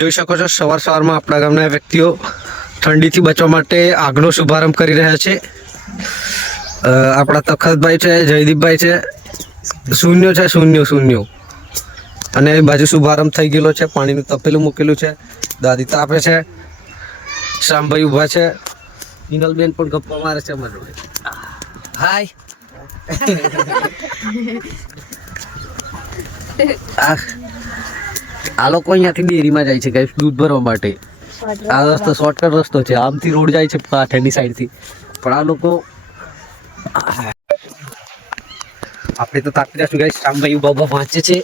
જોઈ શકો છો સવારમાં આપણા ગામના વ્યક્તિઓ ઠંડીથી બચવા માટે આગનો શુભારંભ કરી રહ્યા છે. આપણા તખતભાઈ છે, જયદીપભાઈ છે, શૂન્ય છે, શૂન્ય અને એ બાજુ શુભારંભ થઈ ગયેલો છે. પાણીનું તપેલું મૂકેલું છે, દાદી તાપે છે, શ્યામભાઈ ઊભા છે, હિનલબેન પણ ગપ્પા મારે છે. હાય આ લોકો અહીંયાથી ડેરીમાં જાય છે ગાઈસ દૂધ ભરવા માટે. આ રસ્તો શોર્ટકટ રસ્તો છે, આમથી રોડ જાય છે પાઠેની સાઈડથી, પણ આ લોકો આપણે તો તાકી જશું ગાઈસ. શ્યામભાઈ ઉભા વાંચે છે.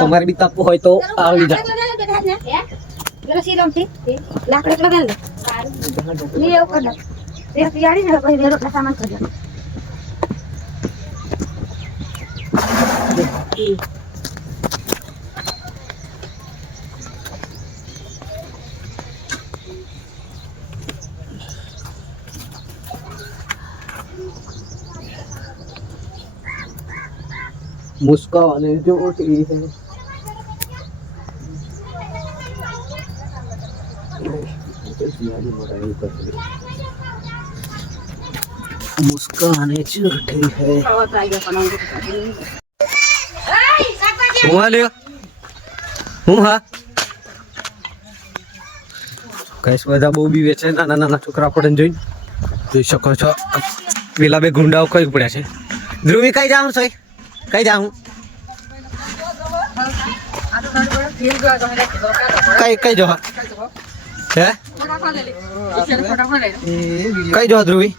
તમારે બી તાપવું હોય તો આવી જાય. મુસ્કાન જો मुस्कान झूठी है. કઈશ બધા બહુ બી વેચે. નાના છોકરા પડે જોઈ શકો છો. પેલા બે ગુંડાઓ કઈ પડ્યા છે. ધ્રુવી કઈ જાઉં છે? કઈ જાઉં? કઈ જો હે કઈ જો ધ્રુવી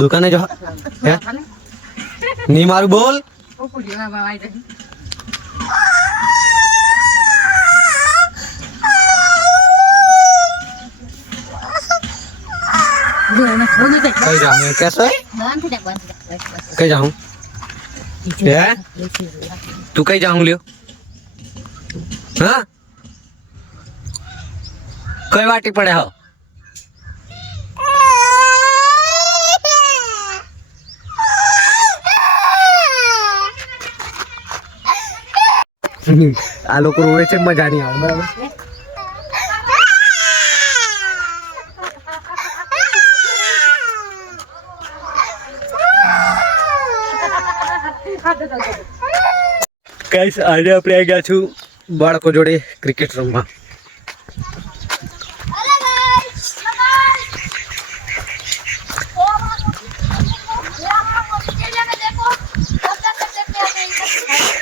દુકાને જો હે ની મારું બોલ. કઈ જાઉં कैसे કઈ જાઉં હે તું કઈ જાઉં લ્યો હા કઈ વાટી પડે હો આ લોકો રોવે છે મજા નહીં આવે બરાબર. ગાઈસ આજે આપણે આવી ગયા છું બાળકો જોડે ક્રિકેટ રમવા.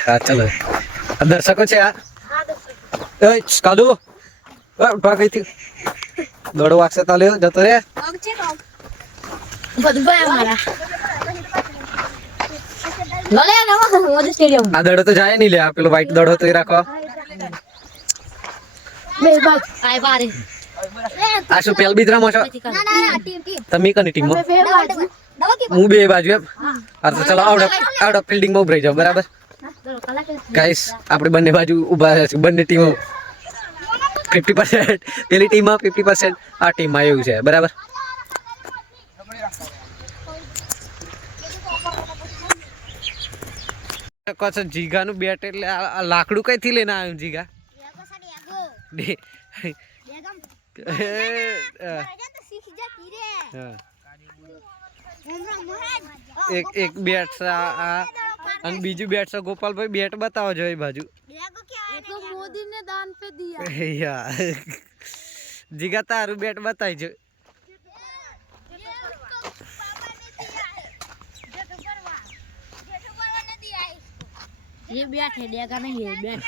હા ચલો દર્શકો છે આ કાદુ ઉઠવા ગઈ હતી દોડો વાગશે તાલે જતો રે. આ દડો તો જાય નહીં લે. આ પેલો વ્હાઈટ દડો તો એ રાખો. આ શું પેલ બીજ રમો છો તમે? કની ટીમમાં? હું બે બાજુ એમ. હા તો ચલો આવડો ફિલ્ડિંગમાં ઉભરાઈ જાવ બરાબર. ગાઈસ આપણે બંને બાજુ ઉભા છે. બંને ટીમો 50%. પેલી ટીમમાં 50%, આ ટીમમાં એવું છે બરાબર. જીગાનું બેટ એટલે લાકડું કઈથી લઈને આવ્યું જીગા? એક બેટ અને બીજું બેટ છે ગોપાલભાઈ. બેટ બતાવો જો એ બાજુ. મોદી ને દાન પે દિયા. જીગા તારું બેટ બતાવી જો. ये बैट है, देगा नहीं है बैट.